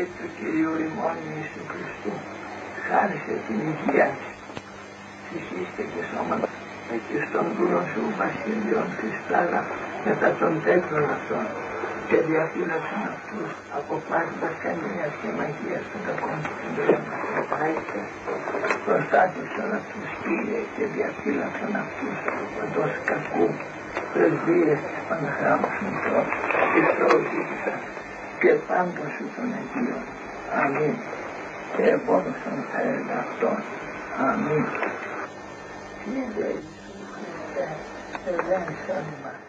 και του Κυρίου ημών Ιησού Χριστού, χάρισε την υγεία ψυχήστε και σώματα και στον δούλο σου βασίλειον Χριστάρα μετά των τέκνων αυτών και διαφύλαξαν αυτούς από πάσης καμίας και μαγείας των κακών στην ζωή μας. Προστάτευσαν αυτούς Κύριε και διαφύλαξαν αυτούς από παντός κακού, πρεσβείες της Παναχράμου σου και προωθήτησαν και πάντων σου των Αγίων. Αμήν. Και επόδοξον τα έργα αυτών. Αμήν. Κύριε Ιησού Χριστέ, ελέγξον ημάς.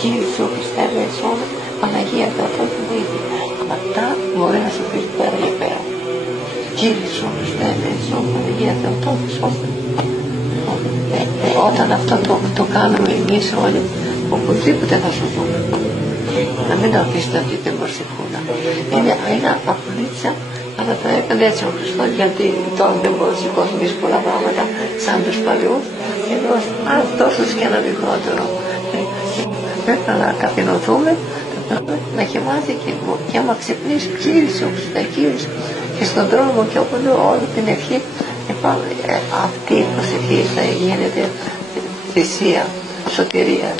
Κύριε Ιησού Χριστέ, ελέησον, Παναγία Θεοτό του βοήθεια. Αυτά μπορεί να σου πει πέρα και πέρα. Κύριε Ιησού Χριστέ, ελέησον, Παναγία Θεοτό του βοήθεια. Όταν αυτό το κάνουμε εμείς όλοι, οπωσδήποτε θα σου δούμε. Να μην το αφήσετε αυτή την προσευχούλα. Είναι απολύτια, αλλά το έκανε έτσι ο Χριστός, γιατί τώρα δεν μπορεί να σηκώσει πολλά πράγματα σαν τους παλιούς. Ενώ τόσους και ένα μικρότερο. Πρέπει να ταπεινωθούμε, να γεμάται και άμα ξυπνήσει Κύριε Ιησού Χριστέ, και στον δρόμο και όπου όλη την ευχή Και πάλι αυτή η προσευχή θα γίνεται θυσία, σωτηρία.